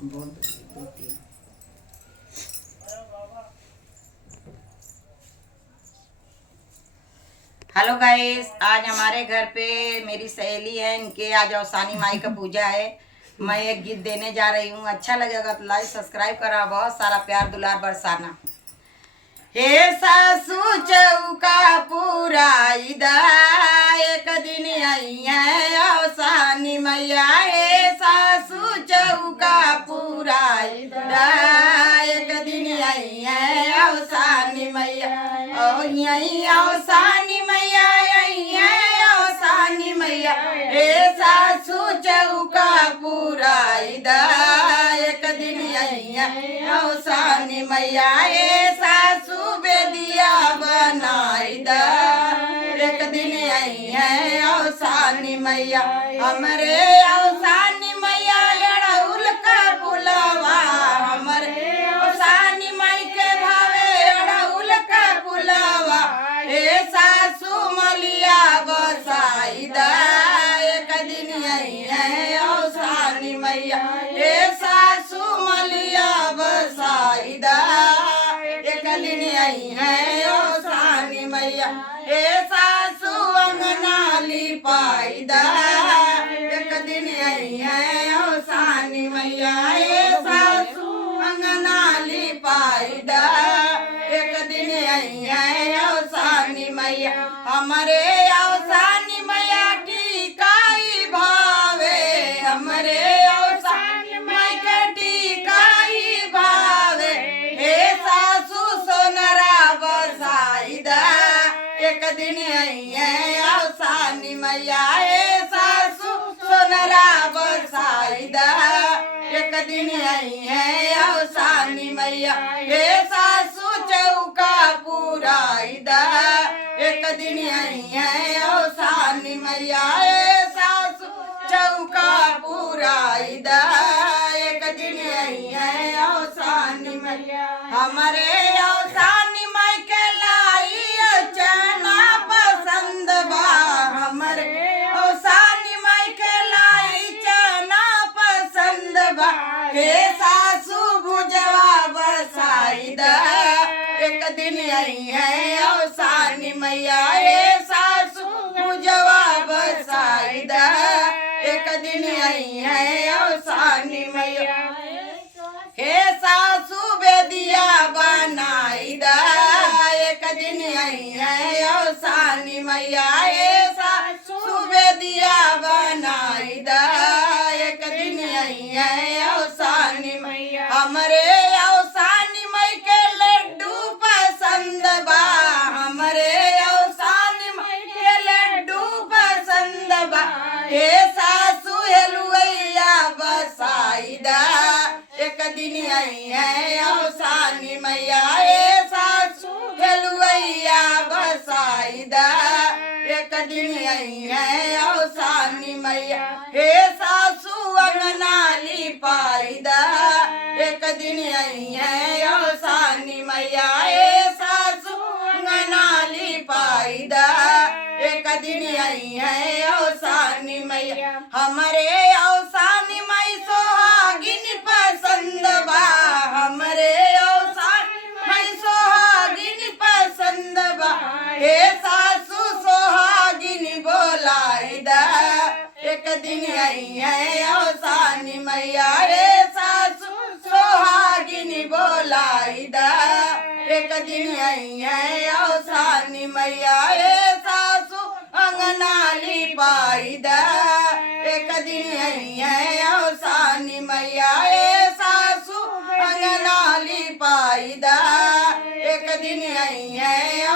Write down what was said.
बोल दो तीन। हेलो गाइस, आज हमारे घर पे मेरी सहेली है, इनके आज अवसानी माई का पूजा है। मैं एक गीत देने जा रही हूँ। अच्छा लगेगा तो लाइक सब्सक्राइब करा, बहुत सारा प्यार दुलार बरसाना। हे सासू चौका पुराई दा, एक दिन आई है अवसानी मैया। हे सासू चौका पुराई दा, एक दिन आई है अवसानी मैया। ओ यही अवसानी मैया, यही है अवसानी मैया। हे सासू चौका पुराई दा, एक दिन आई है अवसानी मैया। हे सासू बेदिया बनाई दा, एक दिन आई है अवसानी मैया। हमरे अवसानी मैया अड़हुल का पुलवा, हमरे अवसानी माई के भावे अड़हुल का पुलवा। हे सासू मलिया बसाई दा, एक दिन आई है अवसानी मैया। हे सासू मलिया बसाई दा, एक दिन आई है अवसानी मैया। हे सासू अंगना लिपाई दा, एक दिन आई है अवसानी मैया। हे सासू अंगना लिपाई दा, एक दिन आई है अवसानी मैया। हमारे अवसानी मैया टीकाई भावे, हमरे अवसानी मैया के टीकाई भावे। हे सासू सोनरा बसाई दा, एक दिन आई है अवसानी मैया। हे सासू सोनरा बसाई दा, एक दिन आई है अवसानी मैया। हे सासू चौका पुराई दा, एक दिन आई है अवसानी मैया। हे सासू चौका पुराई दा, एक दिन आई है अवसानी मैया। हमारे अवसानी माई के लाई चना पसंद बा, हमरे अवसानी माई के लाई चना पसंद बा। हे सासू भुजवा बसाई दा, एक दिन आई है अवसानी मैया। हे सासू भुजवा बसाई दा, एक दिन आई है अवसानी मैया। हे सासू बेदिया बनाई दा, एक दिन आई है अवसानी मैया। हे सासू बेदिया बनाई दा, एक दिन आई है अवसानी मैया। हमरे अवसानी मई के लड्डू पसंद बा, हमरे अवसानी मई के लड्डू पसंद बा। हे सासू हेलुआ बसाई दा, एक दिन आई है अवसानी मैया। हे सासू हेलुआ बसाई दा, एक दिन आई है अवसानी मैया। हे सासू अंगना लिपाई दा, एक दिन आई है अवसानी मैया। हे सासू अंगना लिपाई दा, एक दिन आई है अवसानी मैया। हमारे अवसानी माई सोहागिन पसंद बा, हमरे अवसानी माई सोहागिन पसंद बा। हे सासू सोहागिन बोलाई दा, एक दिन आई है अवसानी मैया। हे सासू सोहागिन बोलाई दा, एक दिन आई है अवसानी मैया। हे सासू अंगना लिपाई दा, एक दिन आई है अवसानी मैया। हे सासू अंगना लिपाई दा, एक दिन आई है